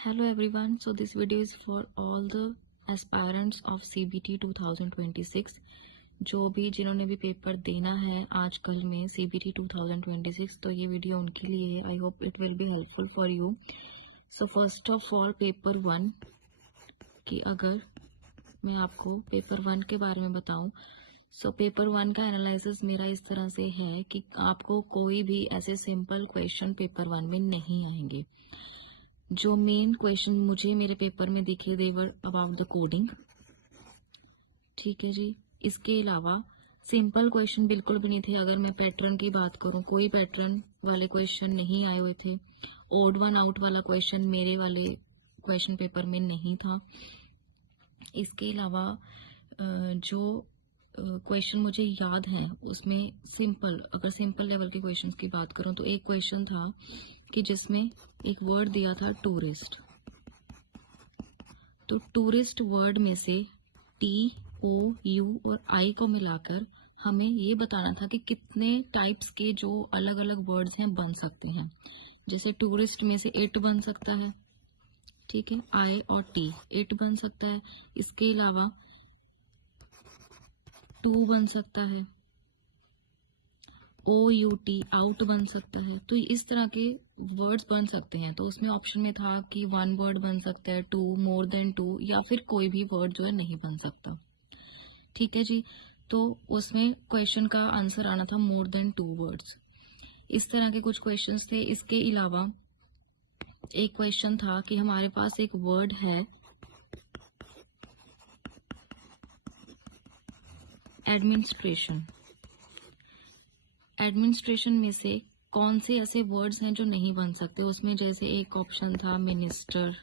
Hello everyone, so this video is for all the aspirants of CBT 2026 जो भी जिन्होंने भी पेपर देना है आजकल में CBT 2026, तो ये वीडियो उनके लिए है। I hope it will be helpful for you. So first of all paper 1 की अगर मैं आपको पेपर 1 के बारे में बताऊं, सो पेपर 1 का एनालिसिस मेरा इस तरह से है कि आपको कोई भी ऐसे सिंपल क्वेश्चन पेपर 1 में नहीं आएंगे। जो मेन क्वेश्चन मुझे मेरे पेपर में दिखे दे वर अबाउट द कोडिंग, ठीक है जी। इसके अलावा सिंपल क्वेश्चन बिल्कुल भी नहीं थे। अगर मैं पैटर्न की बात करूं, कोई पैटर्न वाले क्वेश्चन नहीं आए हुए थे। ओड वन आउट वाला क्वेश्चन मेरे वाले क्वेश्चन पेपर में नहीं था। इसके अलावा जो क्वेश्चन मुझे याद है उसमें अगर सिंपल लेवल के क्वेश्चंस की बात करूं तो एक क्वेश्चन था कि जिसमें एक वर्ड दिया था टूरिस्ट। तो टूरिस्ट वर्ड में से TOU और I को मिलाकर हमें ये बताना था कि कितने टाइप्स के जो अलग अलग वर्ड्स हैं बन सकते हैं। जैसे टूरिस्ट में से इट बन सकता है, ठीक है, I और T, इट बन सकता है। इसके अलावा टू बन सकता है, OUT आउट बन सकता है। तो इस तरह के वर्ड्स बन सकते हैं। तो उसमें ऑप्शन में था कि वन वर्ड बन सकता है, टू, मोर देन टू, या फिर कोई भी वर्ड जो है नहीं बन सकता, ठीक है जी। तो उसमें क्वेश्चन का आंसर आना था मोर देन टू वर्ड्स। इस तरह के कुछ क्वेश्चंस थे। इसके अलावा एक क्वेश्चन था कि हमारे पास एक वर्ड है एडमिनिस्ट्रेशन। एडमिनिस्ट्रेशन में से कौन से ऐसे वर्ड्स हैं जो नहीं बन सकते। उसमें जैसे एक ऑप्शन था मिनिस्टर,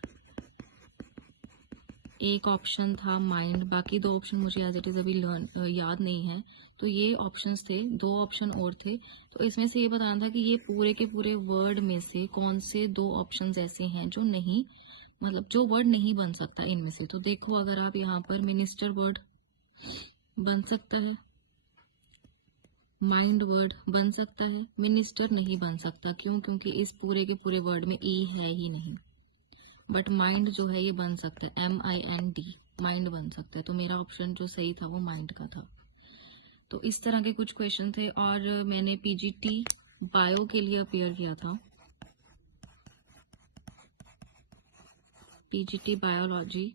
एक ऑप्शन था माइंड, बाकी दो ऑप्शन मुझे एज इट इज अभी याद नहीं है। तो ये ऑप्शंस थे, दो ऑप्शन और थे। तो इसमें से ये बताना था कि ये पूरे के पूरे वर्ड में से कौन से दो ऑप्शंस ऐसे हैं जो नहीं, मतलब जो वर्ड नहीं बन सकता इनमें से। तो देखो, अगर आप यहाँ पर मिनिस्टर वर्ड बन सकता है, माइंड वर्ड बन सकता है, मिनिस्टर नहीं बन सकता। क्यों? क्योंकि इस पूरे के पूरे वर्ड में ई है ही नहीं। बट माइंड जो है ये बन सकता है, MIND, माइंड बन सकता है। तो मेरा ऑप्शन जो सही था वो माइंड का था। तो इस तरह के कुछ क्वेश्चन थे। और मैंने PGT बायो के लिए अपियर किया था। PGT बायोलॉजी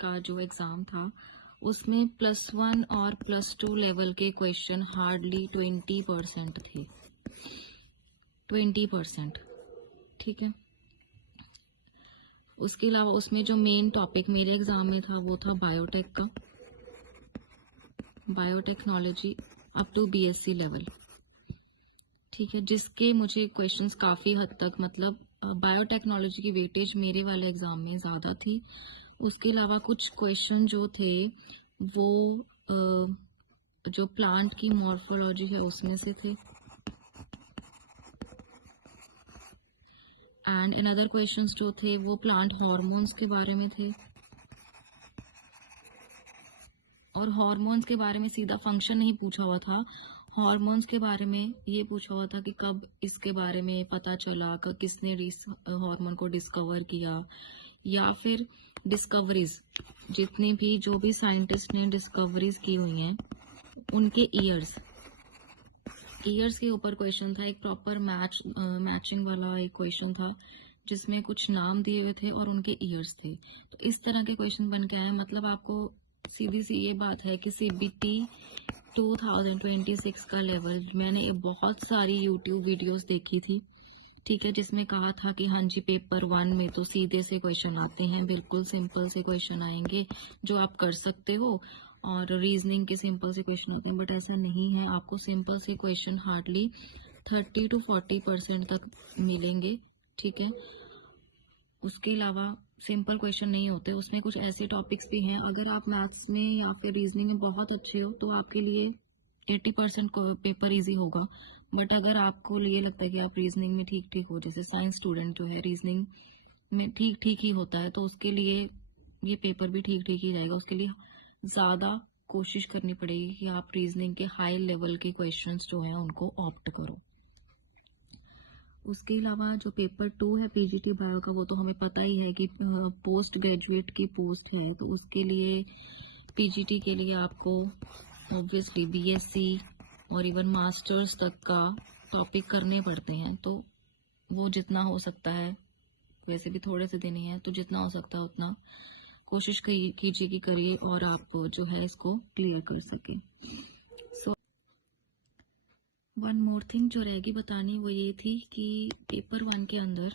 का जो एग्जाम था उसमें +1 और +2 लेवल के क्वेश्चन हार्डली 20% थे, 20%, ठीक है। उसके अलावा उसमें जो मेन टॉपिक मेरे एग्जाम में था वो था बायोटेक का, biotechnology up to BSc level, ठीक है, जिसके मुझे क्वेश्चंस काफ़ी हद तक, मतलब बायोटेक्नोलॉजी की वेटेज मेरे वाले एग्जाम में ज़्यादा थी। उसके अलावा कुछ क्वेश्चन जो थे वो जो प्लांट की मॉर्फोलॉजी है उसमें से थे। एंड अनदर क्वेश्चंस जो थे वो प्लांट हार्मोन्स के बारे में थे। और हार्मोन्स के बारे में सीधा फंक्शन नहीं पूछा हुआ था, हार्मोन्स के बारे में ये पूछा हुआ था कि कब इसके बारे में पता चला, किसने हार्मोन को डिस्कवर किया, या फिर डिस्कवरीज, जितने भी जो भी साइंटिस्ट ने डिस्कवरीज की हुई हैं उनके ईयर्स के ऊपर क्वेश्चन था। एक प्रॉपर मैचिंग वाला एक क्वेश्चन था जिसमें कुछ नाम दिए हुए थे और उनके ईयर्स थे। तो इस तरह के क्वेश्चन बन के आए। मतलब आपको सीधी सी ये बात है कि CBT 2026 का लेवल, मैंने बहुत सारी यूट्यूब वीडियोस देखी थी, ठीक है, जिसमें कहा था कि हाँ जी पेपर 1 में तो सीधे से क्वेश्चन आते हैं, बिल्कुल सिंपल से क्वेश्चन आएंगे जो आप कर सकते हो, और रीजनिंग के सिंपल से क्वेश्चन होते हैं। बट ऐसा नहीं है, आपको सिंपल से क्वेश्चन हार्डली 30 to 40% तक मिलेंगे, ठीक है। उसके अलावा सिंपल क्वेश्चन नहीं होते, उसमें कुछ ऐसे टॉपिक्स भी हैं। अगर आप मैथ्स में या फिर रीजनिंग में बहुत अच्छे हो तो आपके लिए 80% पेपर इजी होगा। बट अगर आपको ये लगता है कि आप रीजनिंग में ठीक ठीक हो, जैसे साइंस स्टूडेंट जो है रीजनिंग में ठीक ठीक ही होता है, तो उसके लिए ये पेपर भी ठीक ठीक ही जाएगा। उसके लिए ज़्यादा कोशिश करनी पड़ेगी कि आप रीजनिंग के हाई लेवल के क्वेश्चंस जो हैं उनको ऑप्ट करो। उसके अलावा जो पेपर 2 है पीजीटी बायो का, वो तो हमें पता ही है कि पोस्ट ग्रेजुएट की पोस्ट है, तो उसके लिए पीजीटी के लिए आपको ऑब्वियसली बीएससी और इवन मास्टर्स तक का टॉपिक करने पड़ते हैं। तो वो जितना हो सकता है, वैसे भी थोड़े से दिन ही है, तो जितना हो सकता है उतना कोशिश कीजिए कि करिए और आप जो है इसको क्लियर कर सके। सो वन मोर थिंग जो रहेगी बतानी, वो ये थी कि पेपर 1 के अंदर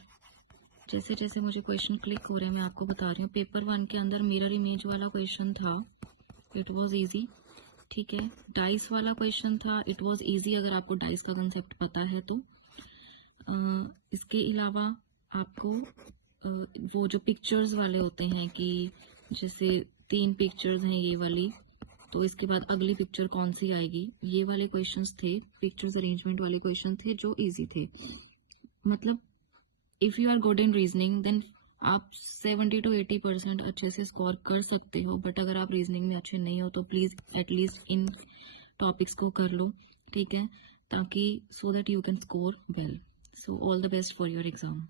जैसे जैसे मुझे क्वेश्चन क्लिक हो रहे हैं मैं आपको बता रही हूँ। पेपर 1 के अंदर मिरर इमेज वाला क्वेश्चन था, इट वाज इजी, ठीक है। डाइस वाला क्वेश्चन था, इट वाज इजी अगर आपको डाइस का कंसेप्ट पता है तो। इसके अलावा आपको वो जो पिक्चर्स वाले होते हैं कि जैसे 3 पिक्चर्स हैं ये वाली, तो इसके बाद अगली पिक्चर कौन सी आएगी, ये वाले क्वेश्चंस थे, पिक्चर्स अरेंजमेंट वाले क्वेश्चन थे जो इजी थे। मतलब if you are good in reasoning then आप 70 to 80% अच्छे से स्कोर कर सकते हो, बट अगर आप रीजनिंग में अच्छे नहीं हो तो प्लीज़ एटलीस्ट इन टॉपिक्स को कर लो, ठीक है, ताकि so that you can score well. So all the best for your exam.